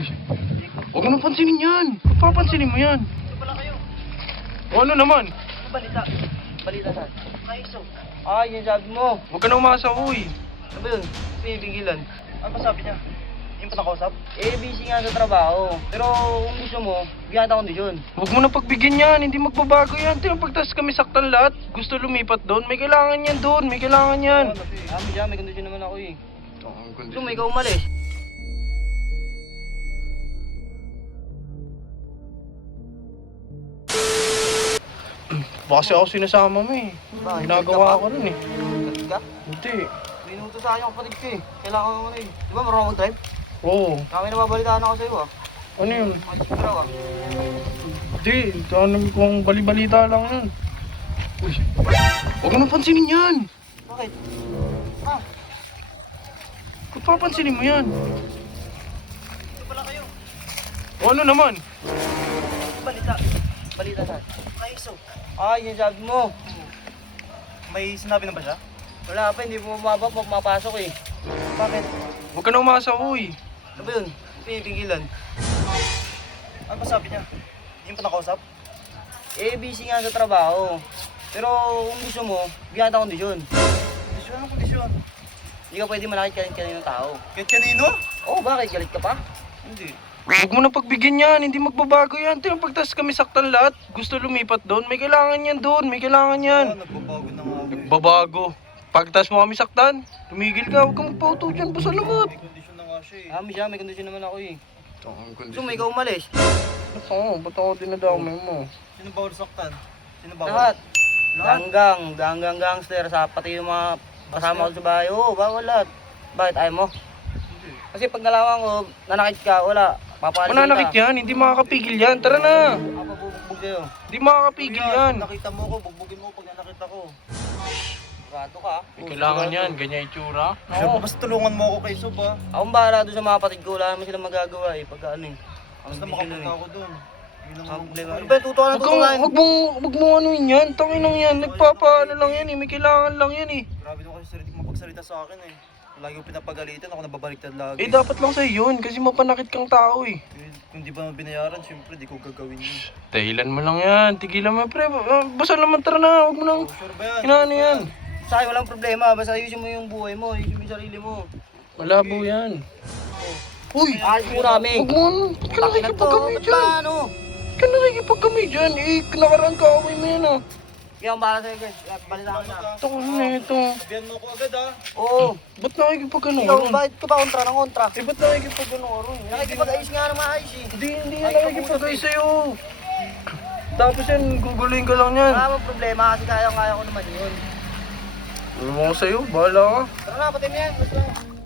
Uy, huwag mo nang pansinin yan. Ba't papansinin mo yan? Ito pala kayo. O ano naman? Ano balita? Balita saan? Kaiso. Yung sabi mo. Huwag ka na umasa, uy. Ano ba yun? Pinipigilan. Ano ba sabi niya? Yung panakausap? Busy nga sa trabaho. Pero kung gusto mo, bigyan kita kondisyon. Huwag mo na pagbigyan yan. Hindi magbabago yan. Tingnan pagtas kami saktan lahat. Gusto lumipat doon. May kailangan yan doon. May kailangan yan. May kondisyon naman ako eh. Ang Gusto mo ikaw umalis? Baka kasi ako sinasama mo eh. Bakit? Ginagawa ko rin eh. Galit ka? Hindi. Minuto sa akin ang kapatid ko eh. Kailangan ko naman eh. Di ba marunong mag-drive? Oo. Kami nababalitaan ako sa'yo ah. Ano yun? Mag-drive ah. Hindi. Ano kung bali-balita lang yun. Uy. Huwag mo nang pansinin yan. Bakit? Ba't papansinin mo yan? Ito pala kayo. O ano naman? Balita. Balita saan? Kaiso. Yung sabi mo. May sinabi na ba siya? Wala pa, hindi mo mapapasok eh. Bakit? Huwag ka na umasa, uy. Ano ba yun? Pinipigilan. Ano ba sabi niya? Yung panakausap? Busy nga sa trabaho. Pero kung gusto mo, bigyan kita kondisyon. Kondisyon? Anong kondisyon? Hindi ka pwede manakit kaninong tao. Kahit kanino? Oo, bakit? Galit ka pa? Hindi. Huwag mo na pagbigyan yan. Hindi magbabago yan. Tingnan pagtas kami saktan lahat. Gusto lumipat doon. May kailangan yan doon. May kailangan yan. Nagbabago na nga. Nagbabago. Pagtas mo kami saktan, tumigil ka. Huwag kang magpauto dyan. Pasalamat. May kondisyon na nga siya eh. May kondisyon naman ako eh. Ang Gusto mo ikaw umalis? Ba't ako dinadamay mo? Sino bawal saktan? Sino Lahat. Ganggang gangster sa pati yung mga kasama ko sa bahay. Oo, bawal lahat. Bakit ayaw mo? Kasi pag nalaman ko, nanakit ka, wala. Papaalisin Mananakit yan. Hindi makakapigil yan. Tara na. Papabubugbog sa'yo. Hindi makakapigil yan. Nakita mo ko, bugbugin mo pag nakita ko. Sigurado ka. May kailangan yan. Ganyan itsura. Sure, basta tulungan mo ako kay Sob ah. Akong bahala doon sa mga kapatid ko, wala naman silang magagawa eh. Pagka ano eh. Basta makapunta ako doon. Yun ang Ang problema. gusto Ano ko. ba, tutuwa na Huwag kang, tutuwa. huwag mo ano yan. Tangin lang yan. Nagpapaano lang yan eh. May kailangan lang yan eh. Grabe naman kasi mapagsalita sa akin eh. Lagi ko pinapagalitan, ako nababaliktad lagi. Eh dapat lang sa'yo yun. Kasi mapanakit kang tao eh. Kung di ba naman binayaran, syempre di ko gagawin yun. Dahilan mo lang yan. Tigilan mo pre. Basta naman tara na. Huwag mo nang Sure ba yan? inaano yan. Sa akin walang problema, basta ayusin mo yung buhay mo, ayusin mo yung sarili mo. Malabo yan. Uy! Ayos mo namin. Huwag mo ano. Ba't ka nakikipag-kami Ba't dyan? ba ano? Ba't ka nakikipag-kami dyan? Eh, nakaraan ka away mo yan ah. Kaya ang bahala sa'yo guys, balita ko na. Ito ko na ito. Sabihan mo ako agad ah. Oo. Ba't nakikipag-ano Ikaw, ron? bakit ka ba kontra ng kontra? Eh, ba't nakikipag-ano ron? Nakikipag-ayos nga ng maayos eh. Hindi yan nakikipag-ay sa'yo. Tapos yan, guguluhin ka lang yan. Wala mong problema kasi kaya ko naman yun. Ano mo ko sa'yo? Bahala ka. Tara na, patay mo yan. Basta.